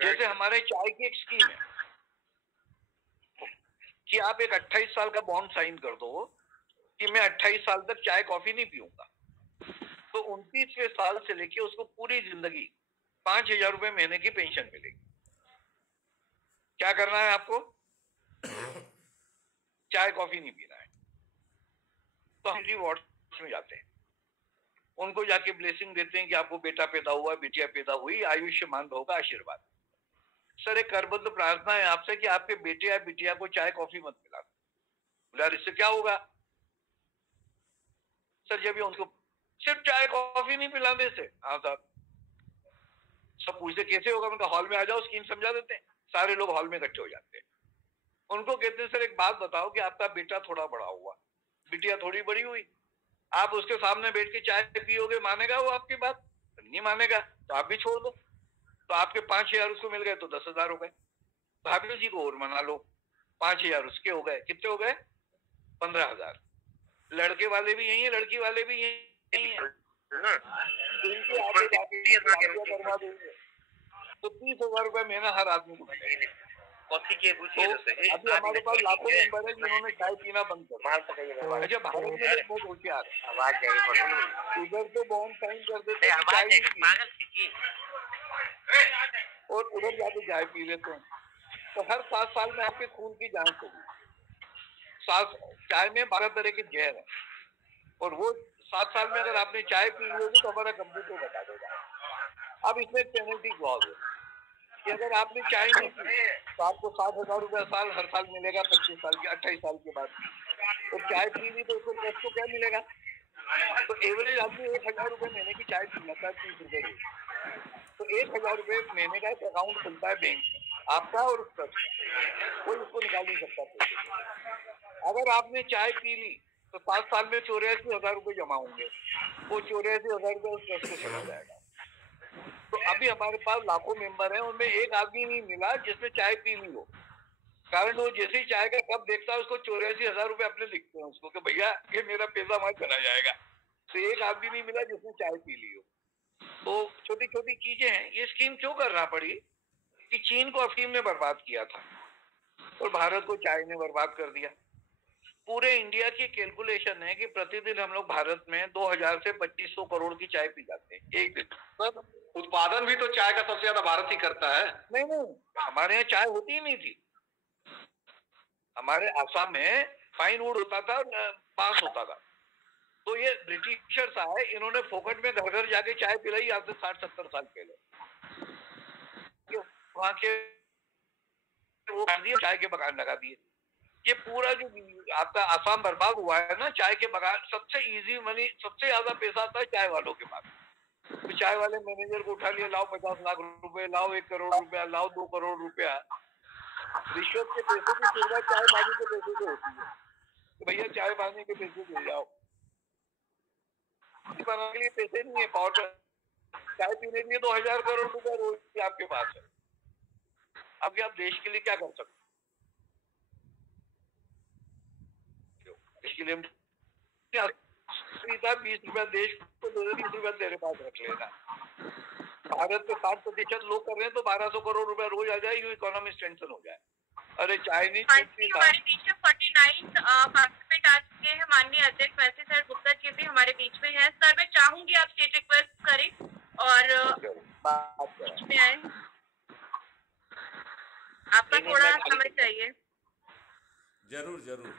जैसे हमारे चाय की एक स्कीम है कि आप एक 28 साल का बॉन्ड साइन कर दो कि मैं 28 साल तक चाय कॉफी नहीं पीऊंगा, तो 29वें साल से लेके उसको पूरी जिंदगी 5,000 रुपए महीने की पेंशन मिलेगी। क्या करना है आपको? चाय कॉफी नहीं पीना है। तो हम वार्ड्स में जाते हैं, उनको जाके ब्लेसिंग देते हैं कि आपको बेटा पैदा हुआ, बिटिया पैदा हुई, आयुष्मान होगा, आशीर्वाद। सर एक करबद्ध प्रार्थना है आपसे कि आपके बेटे या बिटिया को चाय कॉफी मत पिला। बोला इससे क्या होगा? सर जब ये उनको सिर्फ चाय कॉफी नहीं पिलाने से, हाँ सर। सब पूछते कैसे होगा? उनका हॉल में आ जाओ, स्कीम समझा देते हैं। सारे लोग हॉल में इकट्ठे हो जाते हैं। उनको कहते हैं सर एक बात बताओ कि आपका बेटा थोड़ा बड़ा हुआ, बिटिया थोड़ी बड़ी हुई, आप उसके सामने बैठ के चाय पियोगे, मानेगा वो आपकी बात? नहीं मानेगा, तो आप भी छोड़ दो। तो आपके 5,000 उसको मिल गए तो 10,000 हो गए। भाभी जी को और मना लो, 5,000 उसके हो गए, कितने हो गए? 15,000। लड़के वाले भी यही है, लड़की वाले भी यही है, तो 30,000 रुपए महीना हर आदमी को मिलेगा। तो अभी हमारे पास लाखों मेंबर है जिन्होंने चाय पीना बंद कर। अच्छा भारत में लोग बहुत होशियार है, उधर तो बॉन्ड साइन कर देते हैं और उधर जाके चाय पी लेते हैं। तो हर 7 साल में आपके खून की जांच होगी। चाय में 12 तरह के जहर है और वो 7 साल में अगर आपने चाय पी ली होगी तो हमारा कंप्यूटर बता देगा। अब इसमें पेनल्टी क्लॉज है कि अगर आपने चाय नहीं पी तो आपको 60,000 रुपया साल हर साल मिलेगा 25 साल के 28 साल के बाद। तो चाय पी ली तो उसको टेस्ट को क्या मिलेगा? तो एवरेज आदमी 1,000 रुपए महीने की चाय पी लेता है 30 रुपए की। तो 1,000 रुपए महीने का एक अकाउंट खुलता है बैंक में आपका और उसका, कोई उसको निकाल नहीं सकता। अगर आपने चाय पी ली तो 7 साल में 84,000 रुपए जमा होंगे, वो 84,000 रुपए उस ट्रस्ट को चला जाएगा। तो अभी हमारे पास लाखों मेंबर हैं, उनमें एक आदमी नहीं मिला जिसने चाय पी ली हो। कारण वो जैसे ही चाय का कप देखता है उसको 84,000 रुपए अपने लिखते हैं उसको कि भैया ये मेरा पैसा वहां चला जाएगा। तो एक आदमी नहीं मिला जिसने चाय पी ली हो। तो छोटी छोटी चीजें हैं। ये स्कीम क्यों करना पड़ी कि चीन को अफीम ने बर्बाद किया था और भारत को चाय ने बर्बाद कर दिया। पूरे इंडिया की कैलकुलेशन है कि प्रतिदिन हम लोग भारत में 2,000 से 2,500 करोड़ की चाय पी जाते हैं एक दिन। तो उत्पादन भी तो चाय का सबसे ज्यादा भारत ही करता है। नहीं, हमारे यहाँ चाय होती ही नहीं थी। हमारे आसाम में फाइन वुड होता था, बांस होता था। तो ये ब्रिटिशर्स आए, इन्होंने फोकट में घर घर जाके चाय पिलाई आज से 60-70 साल पहले। वहां के वो चाय के बगान लगा दिए। ये पूरा जो आपका आसाम बर्बाद हुआ है ना, चाय के बगान सबसे इजी मनी, सबसे ज्यादा पैसा आता है चाय वालों के पास। तो चाय वाले मैनेजर को उठा लिया, लाओ 50 लाख रुपए, लाओ 1 करोड़ रुपया, लाओ 2 करोड़ रुपया। रिश्वत के पैसे की शुरुआत चाय पानी के पैसे से होती है। तो भैया चाय पानी के पैसे दे जाओ, बनाने के लिए पैसे नहीं है, पावर चाय पीने के लिए 2,000 करोड़ रुपया रोज आपके पास है। अब आप देश के लिए क्या कर सकते? इसके लिए 20 रुपया देश को 20 रुपया तेरे पास रख लेना। भारत के 60% लोग कर रहे हैं तो 1,200 करोड़ रुपया रोज आ जाए, ये इकोनॉमी स्ट्रेंथन हो जाए। अरे चाइनीज हमारे बीच में 49 पार्टिसिपेंट आ चुके हैं। माननीय अध्यक्ष वैसे सर गुप्ता जी भी हमारे बीच में हैं। सर मैं चाहूंगी आप स्टेट रिक्वेस्ट करें और बीच में आए। आपका थोड़ा समय चाहिए। जरूर जरूर।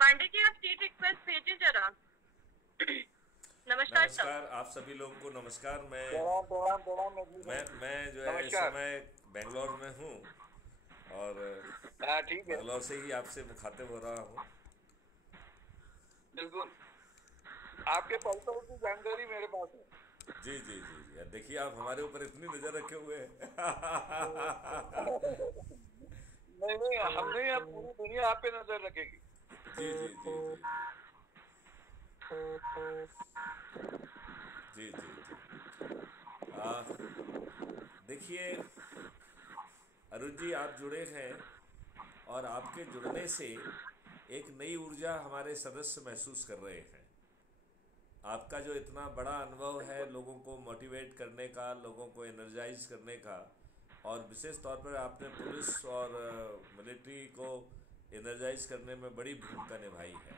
पांडे जी आप स्टेट रिक्वेस्ट भेजें जरा। नमस्कार नमस्कार आप सभी लोगों को नमस्कार। मैं जो है इस समय बेंगलोर में हूँ और बेंगलोर से ही आपसे मुखातिब हो रहा हूँ। बिल्कुल आपके पलटों की जानकारी मेरे पास है। जी जी जी जी, देखिए आप हमारे ऊपर इतनी नजर रखे हुए हैं। नहीं हमने अब पूरी दुनिया आप पे नजर रखेगी। जी जी जी जी जी जी। देखिए अरुण जी आप जुड़े हैं और आपके जुड़ने से एक नई ऊर्जा हमारे सदस्य महसूस कर रहे हैं। आपका जो इतना बड़ा अनुभव है लोगों को मोटिवेट करने का, लोगों को एनर्जाइज करने का, और विशेष तौर पर आपने पुलिस और मिलिट्री को एनर्जाइज करने में बड़ी भूमिका निभाई है।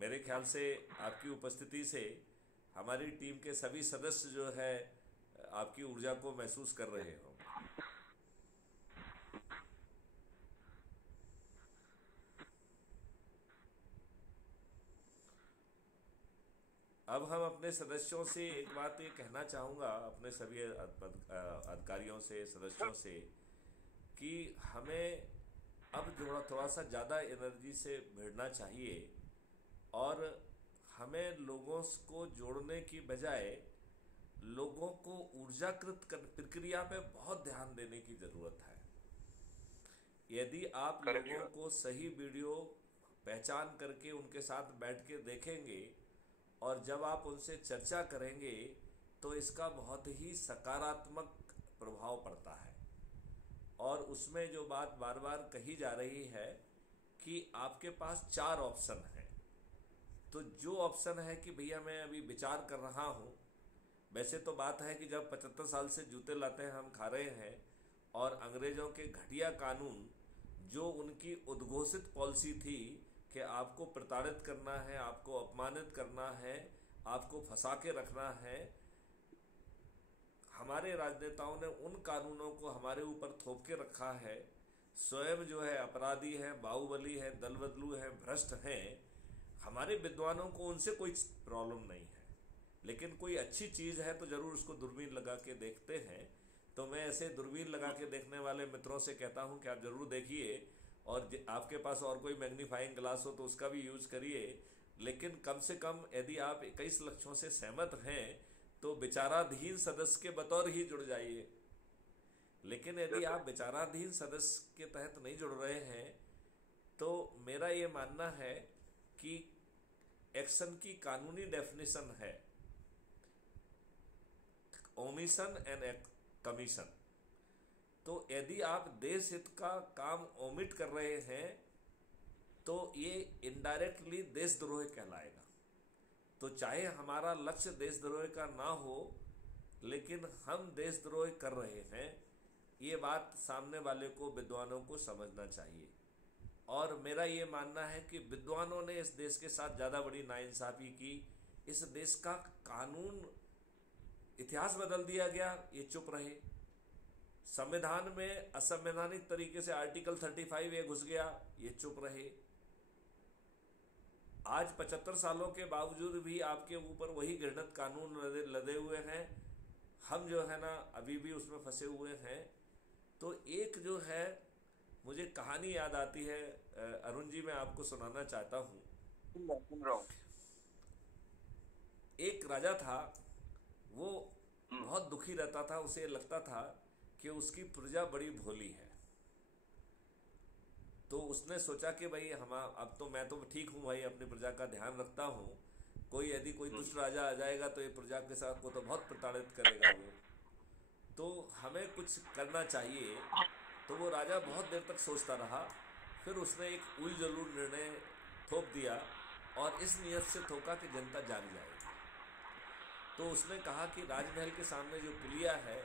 मेरे ख्याल से आपकी उपस्थिति से हमारी टीम के सभी सदस्य जो है आपकी ऊर्जा को महसूस कर रहे हो। अब हम अपने सदस्यों से एक बात ये कहना चाहूँगा, अपने सभी अधिकारियों से, सदस्यों से, कि हमें अब थोड़ा सा ज़्यादा एनर्जी से भिड़ना चाहिए और हमें लोगों को जोड़ने की बजाय लोगों को ऊर्जाकृत प्रक्रिया पे बहुत ध्यान देने की ज़रूरत है। यदि आप लोगों को सही वीडियो पहचान करके उनके साथ बैठ के देखेंगे और जब आप उनसे चर्चा करेंगे तो इसका बहुत ही सकारात्मक प्रभाव पड़ता है। और उसमें जो बात बार बार कही जा रही है कि आपके पास 4 ऑप्शन हैं, तो जो ऑप्शन है कि भैया मैं अभी विचार कर रहा हूँ, वैसे तो बात है कि जब 75 साल से जूते लाते हैं हम खा रहे हैं, और अंग्रेज़ों के घटिया कानून जो उनकी उद्घोषित पॉलिसी थी कि आपको प्रताड़ित करना है, आपको अपमानित करना है, आपको फंसा के रखना है, हमारे राजनेताओं ने उन कानूनों को हमारे ऊपर थोप के रखा है। स्वयं जो है अपराधी है, बाहुबली है, दलबदलू है, भ्रष्ट हैं। हमारे विद्वानों को उनसे कोई प्रॉब्लम नहीं है, लेकिन कोई अच्छी चीज़ है तो ज़रूर उसको दूरबीन लगा के देखते हैं। तो मैं ऐसे दूरबीन लगा के देखने वाले मित्रों से कहता हूं कि आप ज़रूर देखिए, और आपके पास और कोई मैग्नीफाइंग ग्लास हो तो उसका भी यूज़ करिए। लेकिन कम से कम यदि आप 21 लक्ष्यों से सहमत हैं तो विचाराधीन सदस्य के बतौर ही जुड़ जाइए। लेकिन यदि आप विचाराधीन सदस्य के तहत नहीं जुड़ रहे हैं तो मेरा ये मानना है कि एक्शन की कानूनी डेफिनेशन है ओमिशन एंड कमीशन। तो यदि आप देश हित का काम ओमिट कर रहे हैं तो ये इनडायरेक्टली देशद्रोह कहलाएगा। तो चाहे हमारा लक्ष्य देशद्रोह का ना हो, लेकिन हम देशद्रोह कर रहे हैं, ये बात सामने वाले को, विद्वानों को समझना चाहिए। और मेरा ये मानना है कि विद्वानों ने इस देश के साथ ज़्यादा बड़ी नाइंसाफ़ी की। इस देश का कानून, इतिहास बदल दिया गया, ये चुप रहे। संविधान में असंवैधानिक तरीके से आर्टिकल 35 ये घुस गया, ये चुप रहे। आज 75 सालों के बावजूद भी आपके ऊपर वही घृणित कानून लदे हुए हैं। हम जो है ना अभी भी उसमें फंसे हुए हैं। तो एक जो है मुझे कहानी याद आती है, अरुण जी, मैं आपको सुनाना चाहता हूँ। एक राजा था, वो बहुत दुखी रहता था। उसे लगता था कि उसकी प्रजा बड़ी भोली है। तो उसने सोचा कि भाई अब तो मैं तो ठीक हूँ भाई, अपनी प्रजा का ध्यान रखता हूँ, यदि कोई दुष्ट राजा आ जाएगा तो ये प्रजा के साथ को तो बहुत प्रताड़ित करेगा वो, तो हमें कुछ करना चाहिए। तो वो राजा बहुत देर तक सोचता रहा, फिर उसने एक उल जलूल निर्णय थोप दिया और इस नियत से थोका कि जनता जाग जाएगी। तो उसने कहा कि राजमहल के सामने जो पुलिया है,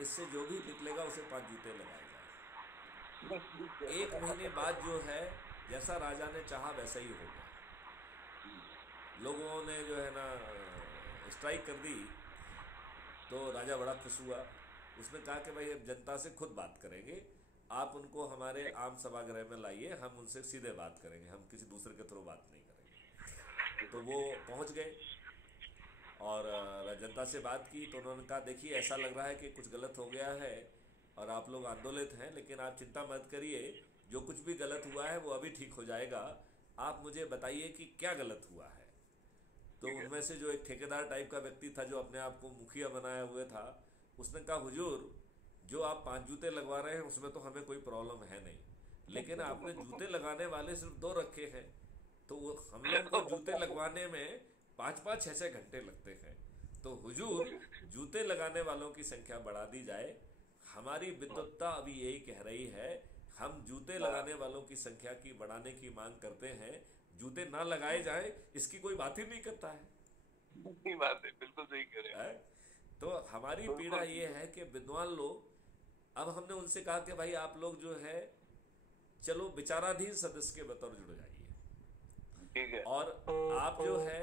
इससे जो भी निकलेगा उसे 5 जूते लगाए जाए। 1 महीने बाद जो है, जैसा राजा ने चाहा वैसा ही हो गया। लोगों ने जो है ना स्ट्राइक कर दी, तो राजा बड़ा खुश हुआ। उसने कहा कि भाई अब जनता से खुद बात करेंगे, आप उनको हमारे आम सभागृह में लाइए, हम उनसे सीधे बात करेंगे, हम किसी दूसरे के थ्रू बात नहीं करेंगे। तो वो पहुंच गए और जनता से बात की। तो उन्होंने कहा देखिए ऐसा लग रहा है कि कुछ गलत हो गया है और आप लोग आंदोलित हैं, लेकिन आप चिंता मत करिए, जो कुछ भी गलत हुआ है वो अभी ठीक हो जाएगा। आप मुझे बताइए कि क्या गलत हुआ है। तो उनमें से जो एक ठेकेदार टाइप का व्यक्ति था, जो अपने आप को मुखिया बनाया हुए था, उसने कहा हुजूर, जो आप 5 जूते लगवा रहे हैं उसमें तो हमें कोई प्रॉब्लम है नहीं, लेकिन आपने जूते लगाने वाले सिर्फ 2 रखे हैं, तो हम लोग को जूते लगवाने में 5-5, 6-6 घंटे लगते हैं। तो हुजूर, जूते लगाने वालों की संख्या बढ़ा दी जाए। हमारी विद्वत्ता अभी यही कह रही है, हम जूते लगाने वालों की संख्या की बढ़ाने की मांग करते हैं, जूते ना लगाए जाए इसकी कोई बात ही नहीं करता है। सही बात है, बिल्कुल सही कह रहे हैं। है? तो हमारी पीड़ा ये है कि विद्वान लोग, अब हमने उनसे कहा कि भाई आप लोग जो है चलो विचाराधीन सदस्य के बतौर जुड़ जाइए, ठीक है। और आप जो है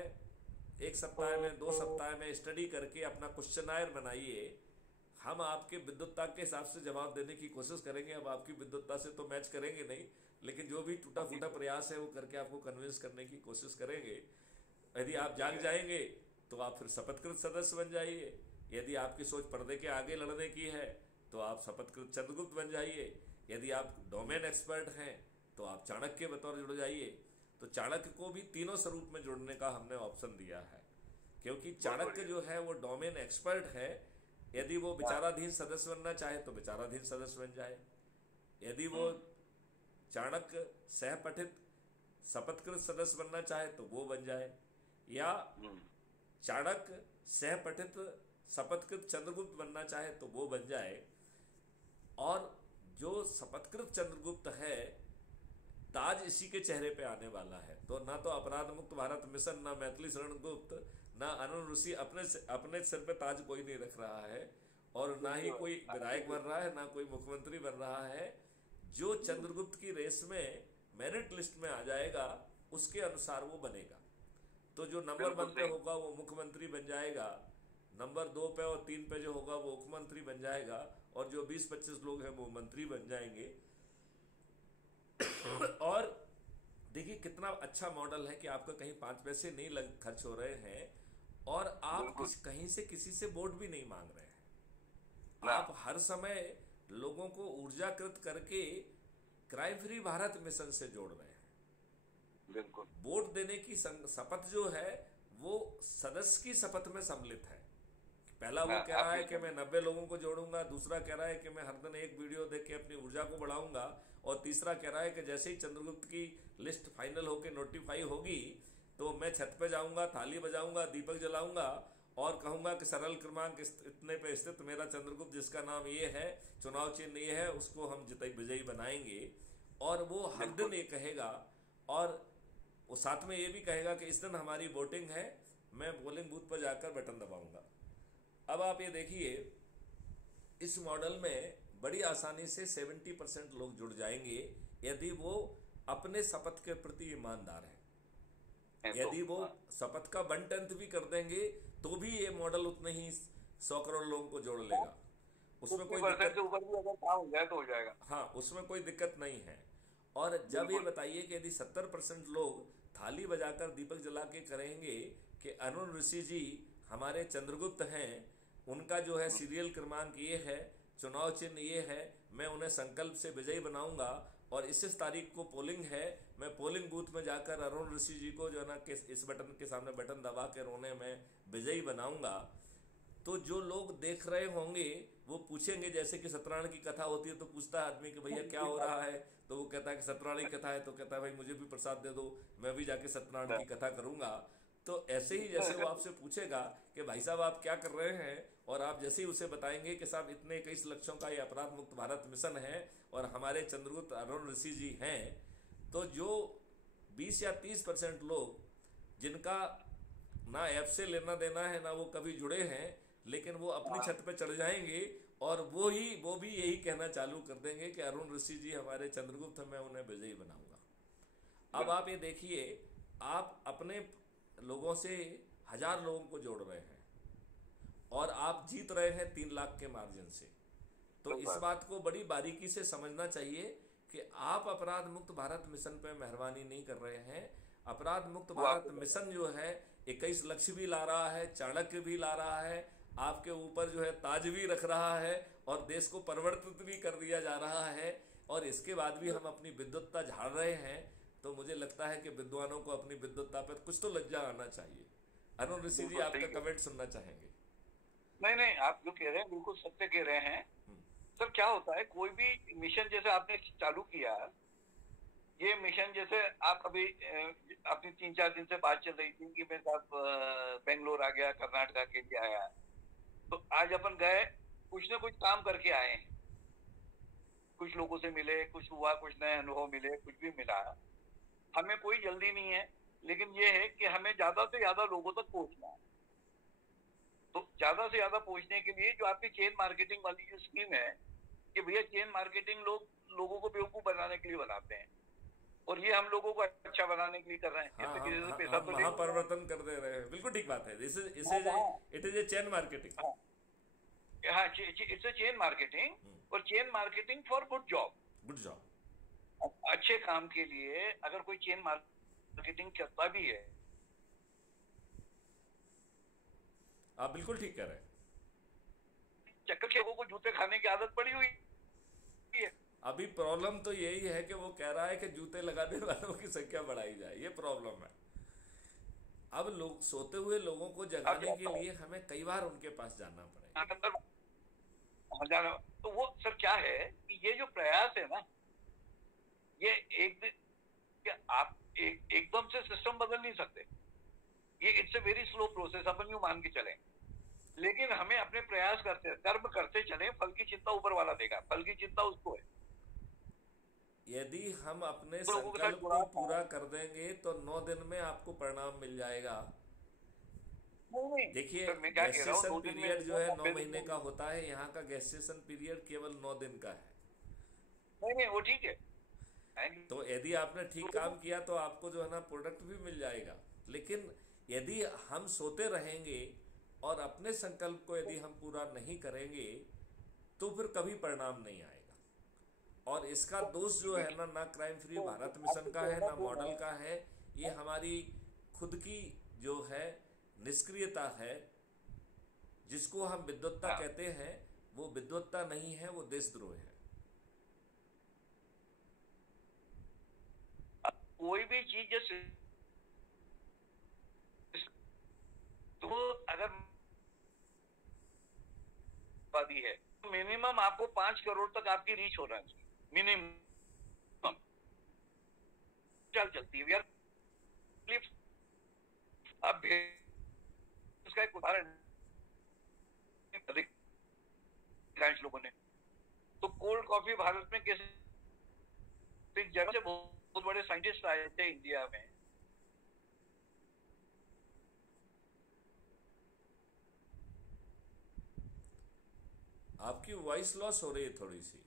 1 सप्ताह में 2 सप्ताह में स्टडी करके अपना क्वेश्चनायर बनाइए, हम आपके विद्वत्ता के हिसाब से जवाब देने की कोशिश करेंगे। अब आपकी विद्वत्ता से तो मैच करेंगे नहीं, लेकिन जो भी टूटा फूटा प्रयास है वो करके आपको कन्विंस करने की कोशिश करेंगे। यदि आप जाग जाएंगे तो आप फिर शपथकृत सदस्य बन जाइए, यदि आपकी सोच पर्दे के आगे लड़ने की है तो आप शपथकृत चंद्रगुप्त बन जाइए, यदि आप डोमेन एक्सपर्ट हैं तो आप चाणक्य बतौर जुड़ जाइए। तो चाणक्य को भी तीनों स्वरूप में जुड़ने का हमने ऑप्शन दिया है, क्योंकि चाणक्य जो है वो डोमेन एक्सपर्ट है। यदि वो विचाराधीन सदस्य बनना चाहे तो विचाराधीन सदस्य बन जाए, यदि वो चाणक्य सहपठित शपथकृत सदस्य बनना चाहे तो वो बन जाए, या चाणक्य सहपठित शपथकृत चंद्रगुप्त बनना चाहे तो वो बन जाए। और जो शपथकृत चंद्रगुप्त है, ताज इसी के चेहरे पे आने वाला है। तो ना तो अपराध मुक्त भारत मिशन, ना मैथिली शरण गुप्त, ना अरुण ऋषि अपने सिर पे ताज कोई नहीं रख रहा है, और ना ही कोई विधायक बन रहा है, ना कोई मुख्यमंत्री बन रहा है। जो चंद्रगुप्त की रेस में मेरिट लिस्ट में आ जाएगा उसके अनुसार वो बनेगा। तो जो नंबर 1 पे होगा वो मुख्यमंत्री बन जाएगा, नंबर 2 पे और 3 पे जो होगा वो मुख्यमंत्री बन जाएगा, और जो 20-25 लोग हैं वो मंत्री बन जाएंगे। और देखिए कितना अच्छा मॉडल है कि आपका कहीं 5 पैसे नहीं खर्च हो रहे हैं, और आप कहीं से किसी से वोट भी नहीं मांग रहे हैं। आप हर समय लोगों को ऊर्जाकृत करके क्राइम फ्री भारत मिशन से जोड़ रहे हैं। बिल्कुल। वोट देने की शपथ जो है वो सदस्य की शपथ में सम्मिलित है। पहला वो कह रहा है कि मैं 90 लोगों को जोड़ूंगा, दूसरा कह रहा है कि मैं हर दिन एक वीडियो देख के अपनी ऊर्जा को बढ़ाऊंगा, और तीसरा कह रहा है कि जैसे ही चंद्रगुप्त की लिस्ट फाइनल होकर नोटिफाई होगी तो मैं छत पे जाऊंगा, थाली बजाऊंगा, दीपक जलाऊंगा और कहूंगा कि सरल क्रमांक इतने पे स्थित मेरा चंद्रगुप्त जिसका नाम ये है, चुनाव चिन्ह ये है, उसको हम विजयी बनाएंगे। और वो हर दिन ये कहेगा, और वो साथ में ये भी कहेगा कि इस दिन हमारी वोटिंग है, मैं पोलिंग बूथ पर जाकर बटन दबाऊंगा। अब आप ये देखिए, इस मॉडल में बड़ी आसानी से 70% लोग जुड़ जाएंगे यदि वो अपने शपथ के प्रति ईमानदार हैं। यदि वो शपथ का 1/10 भी कर देंगे तो भी ये मॉडल उतने ही 100 करोड़ लोगों को जोड़ लेगा। उसमें कोई दिक्कत के ऊपर भी अगर काम हो जाए तो हो जाएगा। हाँ, उसमें कोई दिक्कत नहीं है। और जब ये बताइए कि यदि 70% लोग थाली बजाकर दीपक जला के करेंगे कि अरुण ऋषि जी हमारे चंद्रगुप्त हैं, उनका जो है सीरियल क्रमांक ये है, चुनाव चिन्ह ये है, मैं उन्हें संकल्प से विजयी बनाऊंगा, और इस तारीख को पोलिंग है, मैं पोलिंग बूथ में जाकर अरुण ऋषि जी को जो है ना इस बटन के सामने बटन दबा के रोने में विजयी बनाऊंगा। तो जो लोग देख रहे होंगे वो पूछेंगे, जैसे कि सत्यनारायण की कथा होती है तो पूछता है आदमी कि भैया क्या हो रहा है, तो वो कहता है कि सत्यनारायण की कथा है, तो कहता है भाई मुझे भी प्रसाद दे दो, मैं भी जाके सत्यनारायण की कथा करूंगा। तो ऐसे ही जैसे वो आपसे पूछेगा कि भाई साहब आप क्या कर रहे हैं, और आप जैसे ही उसे बताएंगे कि साहब इतने 21 लक्षों का ये अपराध मुक्त भारत मिशन है और हमारे चंद्रगुप्त अरुण ऋषि जी हैं, तो जो 20 या 30% लोग जिनका ना ऐप से लेना देना है, ना वो कभी जुड़े हैं, लेकिन वो अपनी छत पे चढ़ जाएंगे और वो भी यही कहना चालू कर देंगे कि अरुण ऋषि जी हमारे चंद्रगुप्त हैं, मैं उन्हें विजयी बनाऊंगा। अब आप ये देखिए, आप अपने लोगों से 1000 लोगों को जोड़ रहे हैं और आप जीत रहे हैं 3 लाख के मार्जिन से। तो इस बात को बड़ी बारीकी से समझना चाहिए कि आप अपराध मुक्त भारत मिशन पे मेहरबानी नहीं कर रहे हैं। अपराध मुक्त भारत मिशन जो है 21 लक्ष्य भी ला रहा है, चाणक्य भी ला रहा है, आपके ऊपर जो है ताज भी रख रहा है, और देश को परिवर्तित भी कर दिया जा रहा है, और इसके बाद भी हम अपनी विद्वत्ता झाड़ रहे हैं। तो मुझे लगता है कि विद्वानों को अपनी विद्वत्ता पर कुछ तो लज्जा आना चाहिए। अरुण ऋषि जी, आपका कमेंट सुनना चाहेंगे। नहीं, आप जो कह रहे हैं बिल्कुल सत्य कह रहे हैं। सर क्या होता है, कोई भी मिशन जैसे आपने चालू किया, ये मिशन जैसे आप अभी अपनी 3-4 दिन से बात चल रही थी कि मैं साहब बेंगलोर आ गया, कर्नाटका के लिए आया, तो आज अपन गए कुछ ना कुछ काम करके आए हैं। कुछ लोगों से मिले, कुछ हुआ, कुछ नए अनुभव मिले, कुछ भी मिला। हमें कोई जल्दी नहीं है, लेकिन ये है कि हमें ज्यादा से ज्यादा लोगों तक पहुंचना है। तो ज्यादा से ज्यादा पहुंचने के लिए जो आपकी चेन मार्केटिंग वाली जो स्कीम है कि भैया चेन मार्केटिंग लोगों को बेवकूफ बनाने के लिए बनाते हैं, और ये हम लोगों को अच्छा बनाने के लिए कर रहे हैं। हाँ, इससे किसी से हम पैसा तो नहीं। महापरिवर्तन कर दे रहे हैं, बिल्कुल ठीक बात है। This is it is a chain marketing. हाँ, इट्स अ चेन मार्केटिंग, और chain marketing for good job. Good job. अच्छे काम के लिए अगर कोई चेन मार्केटिंग करता भी है। आप बिल्कुल ठीक कह रहे हैं। चक्कर के लोगों को जूते खाने की आदत पड़ी हुई है। अभी प्रॉब्लम तो यही है कि वो कह रहा है कि जूते लगाने वालों की संख्या बढ़ाई जाए, ये प्रॉब्लम है। अब लोग सोते हुए लोगों को जगाने के लिए हमें कई बार उनके पास जाना पड़ेगा। तो वो सर क्या है कि ये जो प्रयास है ना, ये एक दिन आप एकदम से सिस्टम बदल नहीं सकते। ये it's a very slow process, अपन यूं मान के चलें। लेकिन हमें अपने प्रयास कर्म करते चले, फल की चिंता ऊपर वाला देगा, फल की चिंता उसको है। यदि हम अपने संकल्प को पूरा कर देंगे तो 9 दिन में आपको परिणाम मिल जाएगा। देखिए, गेस्टेशन पीरियड जो है 9 महीने का होता है, यहाँ का गेस्टेशन पीरियड केवल 9 दिन का है। नहीं, वो ठीक है। तो यदि आपने ठीक काम किया तो आपको जो है ना प्रोडक्ट भी मिल जाएगा। लेकिन यदि हम सोते रहेंगे और अपने संकल्प को यदि हम पूरा नहीं करेंगे तो फिर कभी परिणाम नहीं आएगा। और इसका दोष जो है ना क्राइम फ्री भारत मिशन का है, ना मॉडल का है। ये हमारी खुद की जो है निष्क्रियता है, जिसको हम विद्वत्ता कहते हैं। वो विद्वत्ता नहीं है, वो देशद्रोह है। कोई भी चीज जैसे तो अगर वादी है तो मिनिमम आपको 5 करोड़ तक आपकी रीच होना चाहिए, मिनिमम। चलती है यार। अब इसका एक उदाहरण अधिकांश लोगों ने तो कोल्ड कॉफी भारत में कैसे जगह से बहुत बड़े साइंटिस्ट आए थे इंडिया में। आपकी वॉइस लॉस हो रही है थोड़ी सी।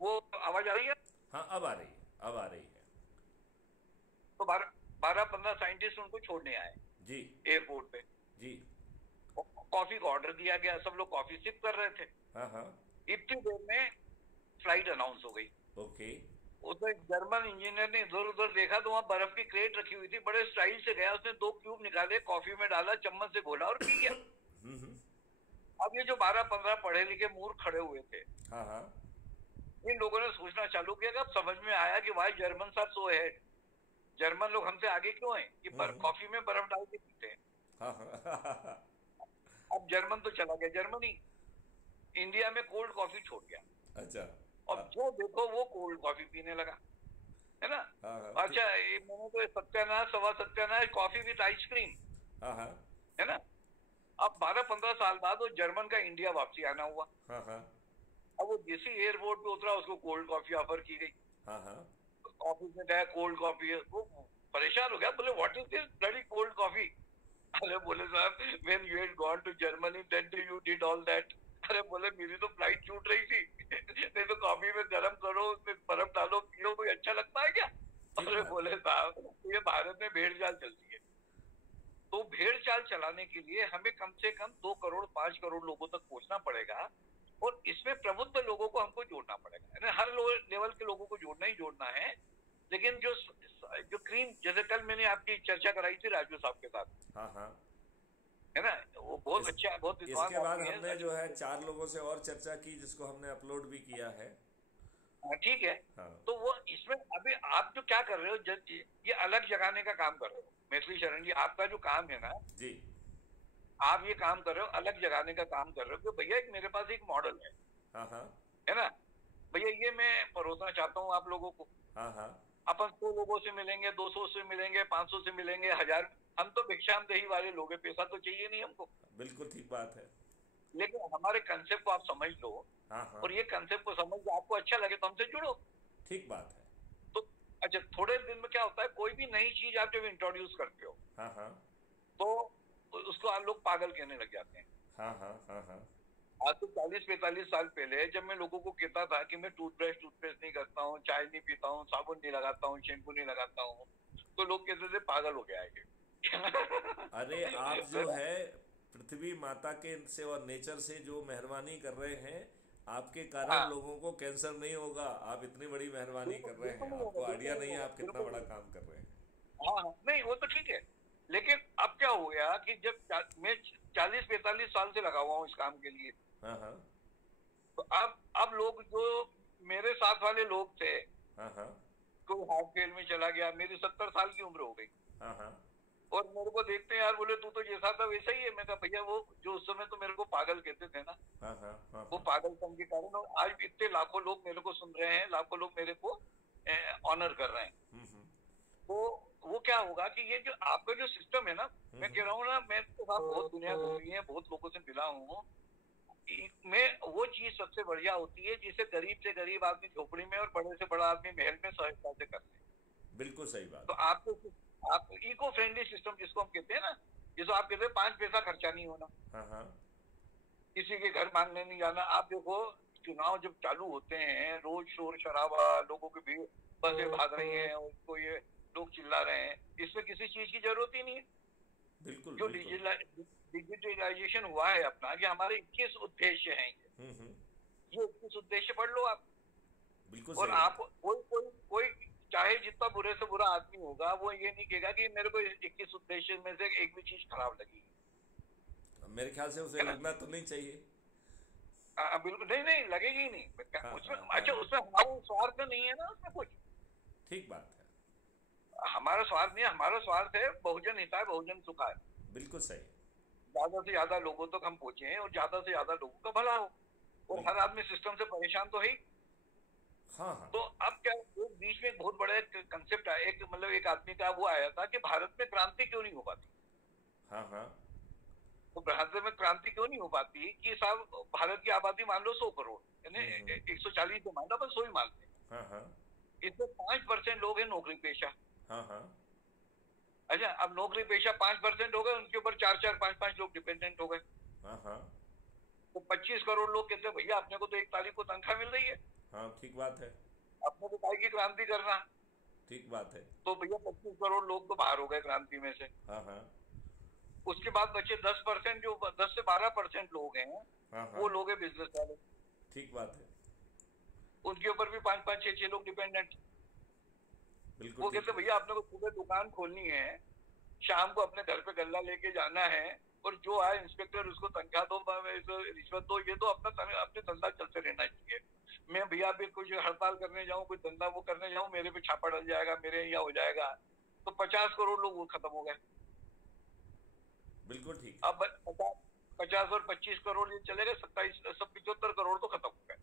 वो आवाज आ रही है? हाँ, अब आ रही है, अब आ रही है। तो 12-15 साइंटिस्ट उनको छोड़ने आए जी एयरपोर्ट पे। जी। कॉफी का ऑर्डर दिया गया, सब लोग कॉफी सिप कर रहे थे। हाँ हाँ। इतनी देर में फ्लाइट अनाउंस हो गई। ओके। उसमें जर्मन इंजीनियर ने इधर उधर देखा तो वहां बर्फ की क्रेट रखी हुई थी। बड़े स्टाइल से गया, उसने 2 क्यूब निकाले, कॉफी में डाला, चम्मच से घोला और पी गया। अब ये जो 12-15 पढ़े लिखे मूर्ख खड़े हुए थे, हाँ हाँ, इन लोगों ने सोचना चालू किया। अब समझ में आया कि भाई जर्मन साहब सो है, जर्मन लोग हमसे आगे क्यों हैं कि कॉफी में बर्फ डाल के पीते हैं। हाँ। अब जर्मन तो चला गया जर्मनी, इंडिया में कोल्ड कॉफी छोड़ गया। अच्छा। और जो देखो वो कोल्ड कॉफी पीने लगा, है ना। अच्छा, मैंने तो सत्यानाश सवा सत्यानाश कॉफी विद आइसक्रीम, है ना। अब 12-15 साल बाद वो जर्मन का इंडिया वापसी आना हुआ। अब वो जिस एयरपोर्ट पे उतरा उसको कोल्ड कॉफी ऑफर की गई। ऑफिस में गया, कोल्ड कॉफी है। वो परेशान हो गया, बोले what is this bloody cold coffee. अरे बोले साहब, when you had gone to Germany then you did all that. अरे बोले मेरी तो फ्लाइट छूट रही थी, नहीं तो कॉफी में गर्म करो, उसमें बर्फ डालो, पियो, कोई अच्छा लगता है क्या। अरे बोले साहब, ये भारत में भेड़ चाल चलती है। तो भेड़ चाल चलाने के लिए हमें कम से कम 2 करोड़ 5 करोड़ लोगों तक पहुंचना पड़ेगा, और इसमें प्रबुद्ध लोगों को हमको जोड़ना पड़ेगा। हर लेवल के लोगों को जोड़ना ही जोड़ना है। लेकिन जो क्रीम, जैसे कल मैंने आपकी चर्चा कराई थी राजू साहब के साथ, है ना, वो बहुत अच्छा, बहुत विद्वान। इसके बाद हमने जो है 4 लोगों से और चर्चा की, जिसको हमने अपलोड भी किया है। ठीक है। तो वो इसमें अभी आप जो क्या कर रहे हो, ये अलग जगाने का काम कर रहे हो। मैथिली शरण जी, आपका जो काम है ना जी, आप ये काम कर रहे हो, अलग जगाने का काम कर रहे हो कि भैया एक मेरे पास एक मॉडल है, है ना। भैया ये मैं परोसना चाहता हूँ आप लोगों को। हाँ हाँ। अपन 100 लोगों से मिलेंगे, 200 से मिलेंगे, 500 से मिलेंगे, 1000। हम तो भिक्षामदेही वाले लोग हैं, पैसा तो चाहिए नहीं हमको। बिल्कुल ठीक बात है। लेकिन हमारे कंसेप्ट को आप समझ लो, हाँ हाँ। और ये कंसेप्ट को समझ के आपको अच्छा लगे तो हमसे जुड़ो। ठीक बात है। तो अच्छा, थोड़े दिन में क्या होता है, कोई भी नई चीज आप जब इंट्रोड्यूस करते हो हाँ हाँ। तो उसको आप लोग पागल कहने लग जाते हैं। हाँ हाँ। हाँ हाँ। आज से 40-45 साल पहले जब मैं लोगों को कहता था कि मैं टूथपेस्ट नहीं करता हूँ, चाय नहीं पीता हूँ, साबुन नहीं लगाता हूँ, शैम्पू नहीं लगाता हूँ, तो लोग कहते थे पागल हो गया है ये। अरे आप जो है पृथ्वी माता के से और नेचर से जो मेहरबानी कर रहे हैं, आपके कारण हाँ, लोगों को कैंसर नहीं होगा। आप इतनी बड़ी मेहरबानी बिल्कुल कर रहे बिल्कुल हैं, नहीं होगा, आपको बिल्कुल आइडिया नहीं नहीं है होगा, आप कितना बिल्कुल बड़ा नहीं। काम कर रहे हैं। हाँ हाँ, नहीं वो तो ठीक है। लेकिन अब क्या हो गया कि जब मैं 40-45 साल से लगा हुआ हूँ इस काम के लिए, हाँ हाँ। तो अब लोग जो मेरे साथ वाले लोग थे, हाँ हाँ। कोई हार्ट फेल में चला गया, मेरी 70 साल की उम्र हो गई, हाँ हाँ। और मेरे को देखते हैं यार, बोले तू तो जैसा था वैसा ही है। मैं कहा भैया वो जो उस समय तो मेरे को पागल कहते थे ना, हाँ हाँ। हाँ वो हाँ। पागलपन के कारण और आज इतने लाखों लोग मेरे को सुन रहे हैं, लाखों लोग मेरे को ऑनर कर रहे हैं। हम्म। तो वो क्या होगा कि ये जो आपका जो सिस्टम है ना, मैं कह रहा हूँ ना, मैं तो साथ बहुत दुनिया घूमी है, बहुत लोगों से मिला हूँ, मैं वो चीज सबसे बढ़िया होती है जिसे गरीब से गरीब आदमी झोपड़ी में और बड़े से बड़ा आदमी महल में सहजता से करते हैं। बिल्कुल सही तो बात। आप इको फ्रेंडली सिस्टम जिसको हम कहते हैं ना, जिसको आप कहते हैं 5 पैसा खर्चा नहीं होना, हाँ हाँ। किसी के घर मांगने नहीं जाना। आप देखो, चुनाव जब चालू होते हैं, रोज शोर शराबा, लोगों की भीड़, बसें भाग रही हैं, उसको ये लोग चिल्ला रहे हैं, इसमें किसी चीज की जरूरत ही नहीं है। बिल्कुल जो बिल्कुल। डिजिटलाइजेशन हुआ है अपना, कि हमारे 21 उद्देश्य हैं, हम्म। ये 21 उद्देश्य पढ़ लो आप। बिल्कुल और सही बात आप कोई कोई कोई चाहे जितना बुरे से बुरा आदमी होगा, वो ये नहीं कहेगा कि मेरे को 21 उद्देश्य में से एक भी चीज खराब लगी। है। मेरे ख्याल से उसे लगना तो नहीं चाहिए। बिल्कुल नहीं, नहीं लगेगी ही नहीं हाँ उसमें। हाँ। अच्छा, हाँ। उसमें हमारा स्वार्थ नहीं है ना, उसमें कुछ ठीक बात है। हमारा स्वार्थ नहीं है। हमारा स्वार्थ है बहुजन हिताय बहुजन सुखाय, बिल्कुल सही। ज्यादा से ज्यादा लोगों तक हम पहुंचे और ज्यादा से ज्यादा लोगों का भला हो। और हर बिल्कुल। आदमी सिस्टम से परेशान तो है ही। हाँ हाँ। तो अब क्या, एक बीच में एक बहुत बड़ा कंसेप्ट आया, एक मतलब एक आदमी का वो आया था कि भारत में क्रांति क्यों नहीं हो पाती। हाँ हाँ। तो भारत में क्रांति क्यों नहीं हो पाती कि साहब, भारत की आबादी मान लो 100 करोड़, यानी 140 मान लो, बस 100 ही मानते हैं। हाँ हाँ। इसमें 5% लोग हैं नौकरी पेशा। हाँ हाँ। अच्छा, अब नौकरी पेशा 5% हो गए, उनके ऊपर 4-4, 5-5 लोग डिपेंडेंट हो गए। हाँ हाँ। तो 25 करोड़ लोग कहते हैं भैया अपने को तो 1 तारीख को तनख्वाह मिल रही है, हाँ ठीक बात है। अपने को काय की क्रांति करना। ठीक बात है। तो भैया 25 करोड़ लोग तो बाहर हो गए क्रांति में से। हाँ हाँ। उसके बाद बचे 10%, जो 10 से 12% लोग हैं, हाँ हाँ। वो लोग हैं बिजनेस वाले। ठीक बात है। उनके ऊपर भी 5-5, 6-6 लोग डिपेंडेंट। बिल्कुल वो ठीक कहते है। भैया अपने को सुबह दुकान खोलनी है, शाम को अपने घर पे गल्ला लेके जाना है, और जो आए इंस्पेक्टर उसको तनख्वाह दो, रिश्वत दो, ये तो अपने धंधा चलते रहना चाहिए। मैं भैया अभी कुछ हड़ताल करने जाऊं, कोई धंधा वो करने जाऊं, मेरे पे छापा डल जाएगा, मेरे यहाँ हो जाएगा। तो 50 करोड़ लोग वो खत्म हो गए। बिल्कुल ठीक। अब 50 और 25 करोड़ ये चले गए, 75 करोड़ तो खत्म हो गए।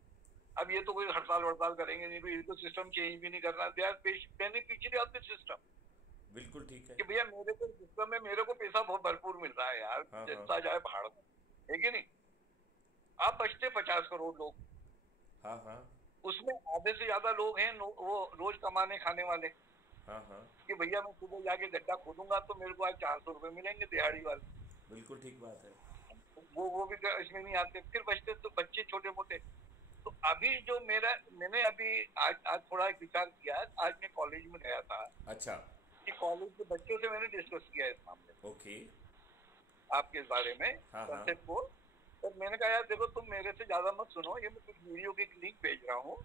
अब ये तो कोई हड़ताल वड़ताल करेंगे नहीं, कोई इनको सिस्टम चेंज भी नहीं करना, they are beneficiary of the system. बिल्कुल ठीक है। कि भैया मेरे को सिस्टम में मेरे को पैसा बहुत भरपूर मिल रहा है यार, हाँ हाँ। जनता जाए भाड़ में, है कि नहीं। आप बचते 50 करोड़ लोग, हाँ हाँ। उसमें आधे से ज्यादा लोग हैं वो रोज कमाने खाने वाले। हाँ हाँ। कि भैया मैं सुबह जाके गड्ढा खोदूंगा तो मेरे को आज 400 रुपए मिलेंगे दिहाड़ी वाले। बिल्कुल ठीक बात है। वो भी इसमें नहीं आते। फिर बचते तो बच्चे छोटे मोटे। तो अभी जो मैंने अभी आज थोड़ा एक विचार किया। आज मैं कॉलेज में गया था, अच्छा। कि कॉलेज के बच्चों से मैंने डिस्कस किया इस मामले में, ओके। आपके इस बारे में हाँ हाँ। कंसेप्ट को। और मैंने कहा यार देखो, तुम मेरे से ज्यादा मत सुनो, ये मैं कुछ वीडियो की लिंक भेज रहा हूँ,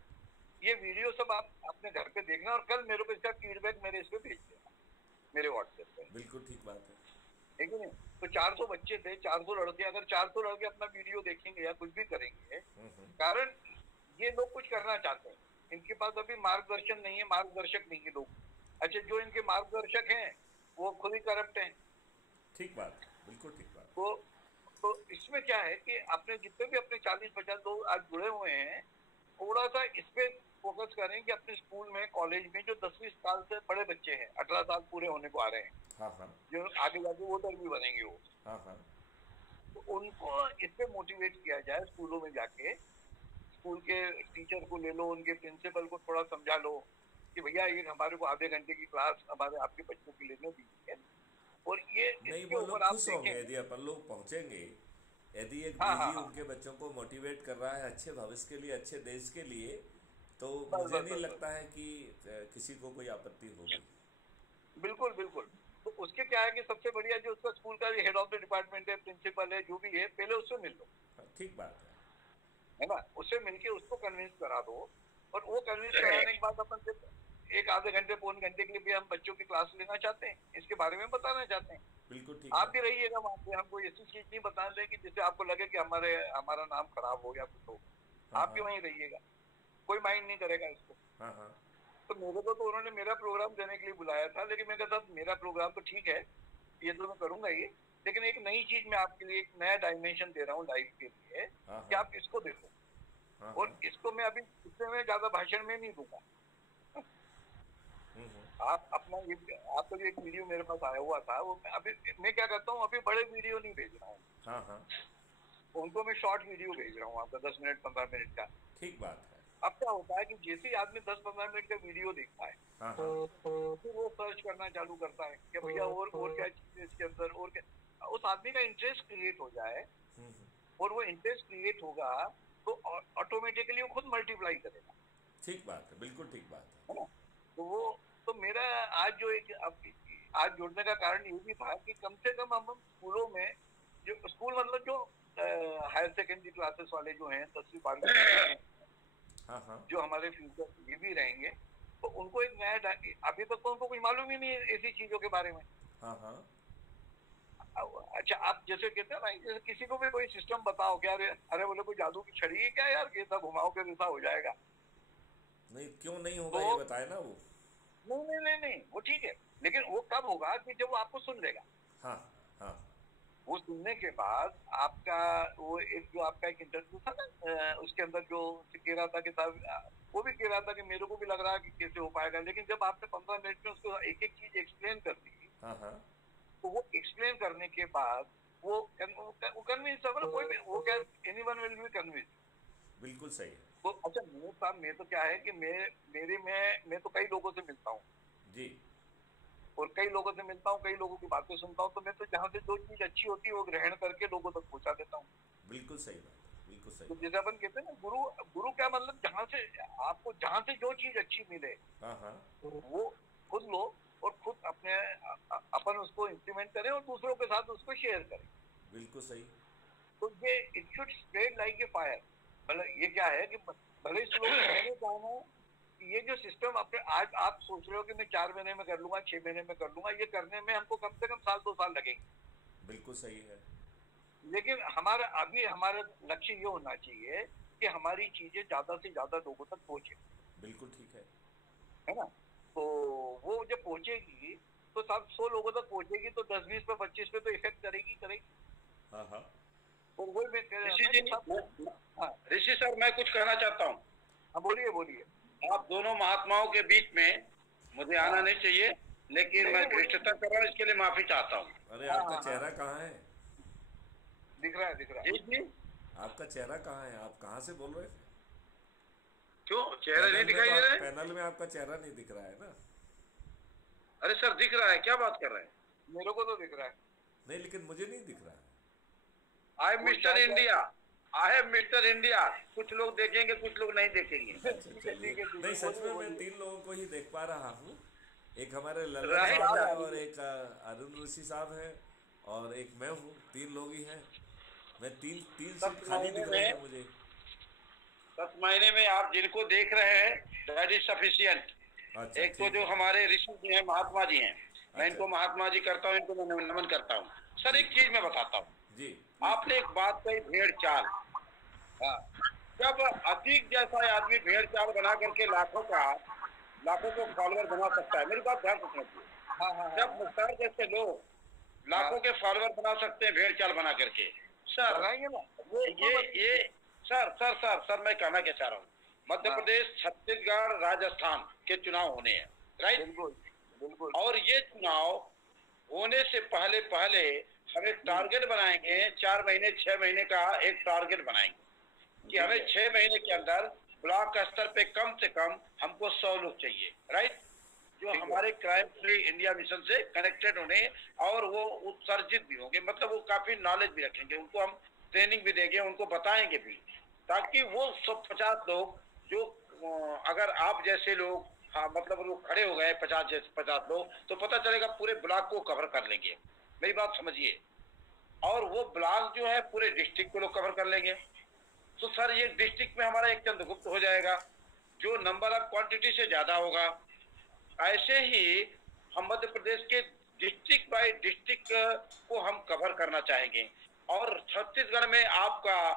ये वीडियो सब आप अपने घर पे देखना, और कल मेरे को इसका फीडबैक मेरे इस पे भेज देना, मेरे व्हाट्सएप पे। बिल्कुल ठीक बात है। ठीक है। तो 400 बच्चे थे, 400 लड़के, अगर 400 लड़के अपना वीडियो देखेंगे या कुछ भी करेंगे, कारण ये लोग कुछ करना चाहते हैं, इनके पास अभी मार्गदर्शन नहीं है, मार्गदर्शक नहीं है लोग। अच्छा, जो इनके मार्गदर्शक हैं वो खुद ही करप्ट हैं। ठीक बात। बिल्कुल ठीक बात। तो इसमें क्या है कि अपने जितने भी अपने 40-50 लोग आज जुड़े हुए हैं, थोड़ा सा इस पे फोकस करें कि अपने स्कूल में, कॉलेज में जो 10वीं साल से बड़े बच्चे हैं, 18 साल पूरे होने को आ रहे हैं, हाँ हाँ जो आगे जाके वोटर भी बनेंगे वो, हाँ हाँ तो उनको इस पे मोटिवेट किया जाए। स्कूलों में जाके स्कूल के टीचर को ले लो, उनके प्रिंसिपल को थोड़ा समझा लो कि भैया ये हमारे को आधे घंटे की क्लास हमारे आपके बच्चों के लिए दीजिए, और ये नहीं, इसके वो ऊपर लोग आप खुश होंगे देखें। यदि अपन लोग पहुंचेंगे। यदि एक हाँ हाँ डीजी हाँ, उनके बच्चों को मोटिवेट कर रहा है अच्छे भविष्य के लिए, अच्छे देश के लिए, तो बस मुझे बस नहीं बस बस, लगता है कि किसी को कोई आपत्ति होगी। बिल्कुल बिल्कुल। तो उसके क्या है कि सबसे बढ़िया जो उसका स्कूल का हेड ऑफ द डिपार्टमेंट है, प्रिंसिपल है, जो भी है, पहले उससे मिल लो, हाँ, ठीक बात है ना, उससे मिलके उसको कन्विंस करा दो, और वो कन्विंस कराने के बाद अपन सिर्फ एक आधे घंटे पौन घंटे के लिए भी हम बच्चों की क्लास लेना चाहते हैं, इसके बारे में बताना चाहते हैं। बिल्कुल ठीक आप है। भी रहिएगा वहाँ पे, हम कोई ऐसी चीज नहीं बता दें कि जिससे आपको लगे कि हमारा नाम खराब हो या कुछ हो। हाँ आप भी हाँ वहीं रहिएगा, कोई माइंड नहीं करेगा इसको। हाँ हाँ तो मेरे को तो उन्होंने मेरा प्रोग्राम देने के लिए बुलाया था, लेकिन मैं कहता मेरा प्रोग्राम तो ठीक है, ये तो मैं करूंगा ही, लेकिन एक नई चीज मैं आपके लिए, एक नया डायमेंशन दे रहा हूँ लाइफ के लिए, हाँ कि हाँ आप इसको देखो। हाँ और हाँ इसको मैं अभी, इसमें मैं ज्यादा भाषण में नहीं दूंगा। आप अपना ये, आपका जो एक वीडियो मेरे पास आया हुआ था, वो मैं क्या करता हूँ, अभी बड़े वीडियो नहीं भेज रहा हूँ हाँ हाँ उनको, मैं शॉर्ट वीडियो भेज रहा हूँ आपका, 10 मिनट 15 मिनट का। ठीक बात है। अब क्या होता है कि जैसे ही आदमी 10-15 मिनट का वीडियो देखता है, हाँ हाँ फिर वो सर्च करना चालू करता है कि भैया और क्या चीज है इसके अंदर, और क्या, उस आदमी का इंटरेस्ट क्रिएट हो जाए, और वो इंटरेस्ट क्रिएट होगा तो ऑटोमेटिकली वो खुद मल्टीप्लाई करेगा, ठीक बात है, बिल्कुल ठीक बात है। है ना। तो वो, तो मेरा आज जो एक आज जुड़ने का कारण ये भी था कि कम से कम हम स्कूलों में, जो स्कूल मतलब जो हायर सेकेंडरी क्लासेस वाले जो हैं, 10वीं 12वीं, हाँ हाँ जो हमारे फ्यूचर ये भी रहेंगे, तो उनको एक नया, अभी तक तो उनको कुछ मालूम ही नहीं है ऐसी चीजों के बारे में। हाँ हाँ अच्छा, आप जैसे कहते हैं ना, जैसे किसी को भी कोई सिस्टम बताओ क्या, अरे बोले कोई जादू की छड़ी है क्या यार, ये सब घुमाओ के ऐसा हो जाएगा। नहीं, क्यों नहीं होगा तो ये बताए ना वो। नहीं नहीं नहीं नहीं, वो ठीक है, लेकिन वो कब होगा कि जब वो आपको सुन लेगा। हाँ हाँ वो सुनने के बाद आपका वो एक जो आपका एक इंटरव्यू था ना, उसके अंदर जो कह रहा था कि साहब, वो भी कह रहा था कि मेरे को भी लग रहा है कि कैसे हो पाएगा, लेकिन जब आपने 15 मिनट में उसको एक एक चीज एक्सप्लेन कर दी, हाँ हाँ तो वो एक्सप्लेन करने के बाद वो कन्विंस, कोई भी वो क्या, एनीवन विल बी कन्विंस। बिल्कुल सही है तो अच्छा, मेरे साथ मैं तो क्या है कि मैं तो कई लोगों से मिलता हूँ, जी। और कई लोगों से मिलता हूँ, कई लोगों की बातें सुनता हूँ, तो मैं तो जहाँ से जो चीज अच्छी होती है वो ग्रहण करके लोगों तक पहुँचा देता हूँ। बिल्कुल सही बात है, बिल्कुल सही तो बात। जैसे अपन कहते हैं ना, गुरु, गुरु क्या मतलब, जहाँ से आपको, जहाँ से जो चीज अच्छी मिले हाँ हाँ वो खुद लो, और खुद अपने अपन उसको इंप्लीमेंट करें, और दूसरों के साथ उसको शेयर करें। बिल्कुल सही। तो ये it should spread like a fire. मतलब ये क्या है कि भले इस लोग मैंने कहा है कि ये जो सिस्टम अपने आज आप सोच रहे हो कि मैं 4 महीने में कर लूंगा, 6 महीने में कर लूंगा, ये करने में हमको कम से कम साल 2 साल लगेंगे। बिल्कुल सही है। लेकिन हमारा लक्ष्य ये होना चाहिए कि हमारी चीजें ज्यादा से ज्यादा लोगों तक पहुंचे। बिल्कुल ठीक है ना। तो वो जब पहुंचेगी तो सब 100 लोगों तक पहुंचेगी, तो 10-20 पे 25 पे तो इफेक्ट करेगी। हाँ हाँ तो वही मैं कह रहा था। हाँ ऋषि सर, मैं कुछ कहना चाहता हूँ। हाँ, बोलिए बोलिए। आप दोनों महात्माओं के बीच में मुझे आना नहीं चाहिए, लेकिन मैं धृष्टता कर रहा हूँ, इसके लिए माफी चाहता हूँ। अरे आपका चेहरा कहाँ है? दिख रहा है। जी जी, आपका चेहरा कहाँ है? आप कहाँ से बोल रहे थे? क्यों चेहरा नहीं दिखाई दे रहा है? पैनल में आपका चेहरा नहीं दिख रहा है ना? अरे सर दिख रहा है, क्या बात कर रहे हैं? मेरे को तो दिख रहा है। नहीं, लेकिन मुझे नहीं दिख रहा है। I am mister India, I am mister India. कुछ लोग देखेंगे, कुछ लोग नहीं देखेंगे। नहीं, सच में मैं 3 लोगों को ही देख पा रहा हूँ। एक हमारे लल्ला राइट। साहब है, और एक अरुण ऋषि साहब है, और एक मैं हूँ। 3 लोग ही हैं। मैं तीन सीट खाली दिख रही है मुझे। 10 महीने में आप जिनको देख रहे हैं, दैट इज सफिशिएंट। अच्छा, एक तो जो हमारे ऋषि जी हैं, महात्मा जी हैं, मैं इनको महात्मा जी करता हूँ, इनको मैं नमन करता हूँ। सर एक चीज मैं बताता हूँ जी। आपने एक बात कही, भेड़ चाल। हाँ, जब अतीक जैसा आदमी भेड़ चाल बना करके लाखों को फॉलोअर बना सकता है, मेरी बात ध्यान से सुनिए। जब मुख्तार जैसे लोग लाखों के फॉलोअर बना सकते हैं भेड़ चाल बना करके, सर ये सर मैं कहना क्या चाह रहा हूँ, मध्य प्रदेश, छत्तीसगढ़, राजस्थान के चुनाव होने हैं, राइट? बिल्कुल बिल्कुल। और ये चुनाव होने से पहले पहले हम एक टारगेट बनाएंगे, 4 महीने 6 महीने का एक टारगेट बनाएंगे कि हमें 6 महीने के अंदर ब्लॉक स्तर पे कम से कम हमको 100 लोग चाहिए, राइट? जो हमारे क्राइम फ्री इंडिया मिशन से कनेक्टेड होने और वो उत्सर्जित भी होंगे, मतलब वो काफी नॉलेज भी रखेंगे, उनको हम ट्रेनिंग भी देंगे, उनको बताएंगे भी, ताकि वो 150 लोग जो अगर आप जैसे लोग, हाँ मतलब लोग खड़े हो गए 50 लोग, तो पता चलेगा पूरे ब्लॉक को कवर कर लेंगे। मेरी बात समझिए। और वो ब्लॉक जो है पूरे डिस्ट्रिक्ट को लोग कवर कर लेंगे। तो सर ये डिस्ट्रिक्ट में हमारा एक चंद्रगुप्त हो जाएगा, जो नंबर ऑफ क्वांटिटी से ज्यादा होगा। ऐसे ही हम मध्य प्रदेश के डिस्ट्रिक्ट बाय डिस्ट्रिक्ट को हम कवर करना चाहेंगे। और छत्तीसगढ़ में आपका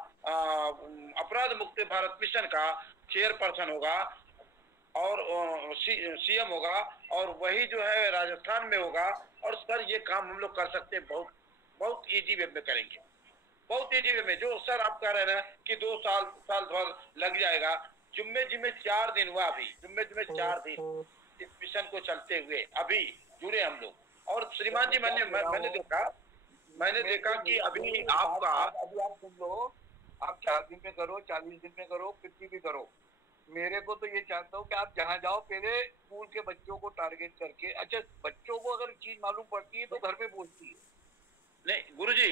अपराध मुक्त भारत मिशन का चेयरपर्सन होगा और सीएम होगा, और वही जो है राजस्थान में होगा। और सर ये काम हम लोग कर सकते हैं, बहुत बहुत इजी वे में करेंगे, बहुत इजी वे में। जो सर आप कह रहे हैं ना कि 2 साल भर लग जाएगा, जुम्मे 4 दिन हुआ, अभी जुम्मे 4 दिन इस मिशन को चलते हुए अभी जुड़े हम लोग। और श्रीमान जी मैंने देखा कि अभी आपका, अभी आप सुन लो, आप 4 दिन में करो, 40 दिन में करो, कितनी भी करो, मेरे को तो ये चाहता हूँ कि आप जहाँ जाओ पहले स्कूल के बच्चों को टारगेट करके, अच्छा बच्चों को अगर चीज मालूम पड़ती है तो घर में पूछती है। नहीं गुरुजी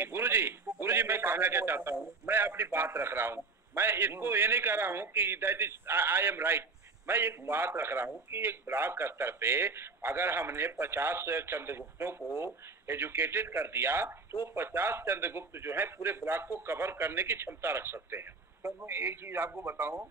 मैं कहना क्या चाहता हूँ, मैं अपनी बात रख रहा हूँ, मैं इसको ये नहीं कह रहा हूँ कि that is I am right. मैं एक बात रख रहा हूँ कि एक ब्लॉक स्तर पे अगर हमने 50 चंद्रगुप्तों को एजुकेटेड कर दिया तो 50 चंद्रगुप्त जो है पूरे ब्लॉक को कवर करने की क्षमता रख सकते हैं। सर मैं एक चीज आपको बताऊं,